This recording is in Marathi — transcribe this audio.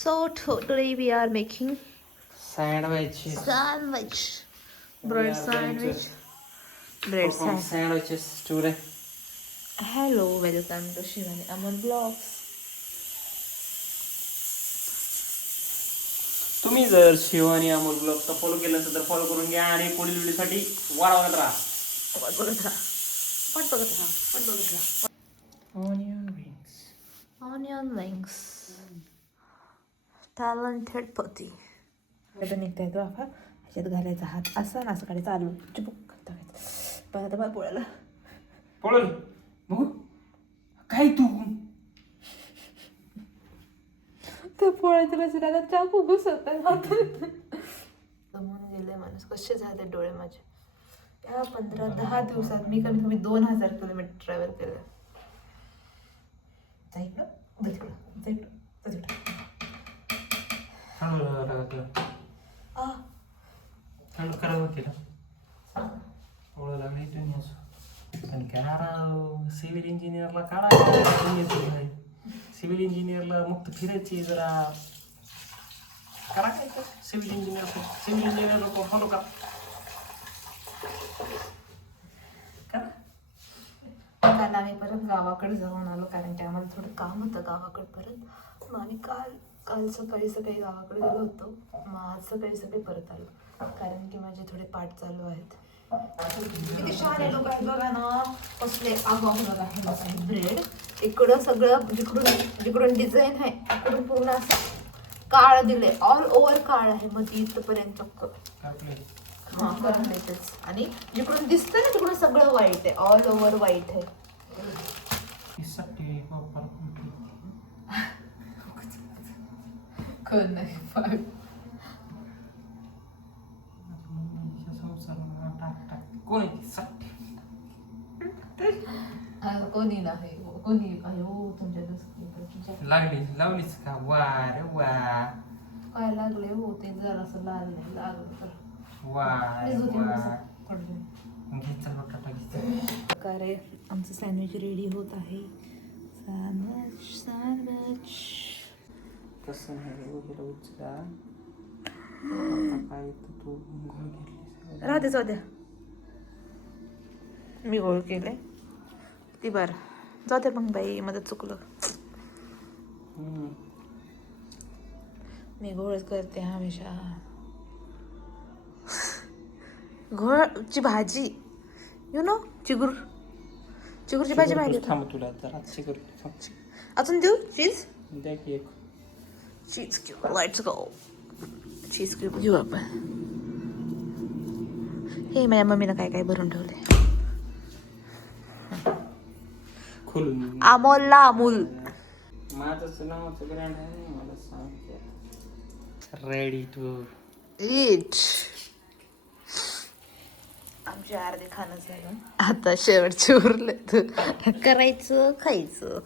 So today we are making sandwiches. bread sandwich. Sandwiches today. Hello, welcome to Shivani Aman Vlogs. तुम्ही जर शिवानी अमोल ब्लॉगचा फॉलो केला असेल तर फॉलो करून घ्या आणि पुढील व्हिडिओसाठी वाट बघत राहा. Onion rings. Talented पती. आता निघता येतो आपण ह्याच्यात घालायचा हात असा ना असं काढायचा चालू चिपक टाकायचं पण आता मला पोळ्याला पळल बघू काय तू त्या पोळ्याच्या रचनाला चाकू घुसत म्हणून गेले माणूस कसे झाले डोळे माझे. या 15-10 दिवसात मी कमीत कमी 2000 किलोमीटर ट्रॅव्हल केलं. हळू करावं केलं ओळख लागली पण काय सिव्हिल इंजिनियरला काढा सिव्हिल इंजिनियरला मुक्त फिरायची जरा करा काय सिव्हिल इंजिनियरला फॉलो करा काल आम्ही परत गावाकडे जाऊन आलो कारण की आम्हाला थोडं काम होतं गावाकडे परत. मग आम्ही काल सकाळी गावाकडे गेलो होतो. मग आज सकाळी परत आलो कारण की माझे थोडे पाठ चालू आहेत. किती शहाणे लोक आहेत बघा ना कसले बघा हे लोक आहेत. ब्रेड इकडं सगळं जिकडून डिझाईन आहे तिकडून पूर्ण असं काळ दिले ऑल ओव्हर काळ आहे मध्ये इथपर्यंत चक्क करूनच आणि जिकडून दिसतं ना तिकडून सगळं वाईट आहे ऑल ओव्हर वाईट आहे. कोणी नाही कोणी तुमच्या लावलीच का वा रे वा काय लागले हो ते जरासं लागलं प्रकारे आमचं सँडविच रेडी होत आहे. सँडविच कसं नाही वगैरे उचला काय तू घोळ घेतलीस राहते जाऊ द्या मी गोळ केले ती बार जाऊ दे मग बाई माझं चुकलं. मी घोळच करते हमेशा. घोळची भाजी यु नो चिगुरची भाजी माहिती थांब तुला जरा चिgur अजून देऊ चीज द्या की एक cheese cube. Let's go cheese cube घेऊ आपण. हे माझ्या मम्मीनं काय काय भरून ठेवले खोलून अमूल माझं नावाचं ब्रँड आहे मला सांग. Ready to eat. आमचे अर्धे खाणं झालं आता शेवटचे उरले करायचं खायचं.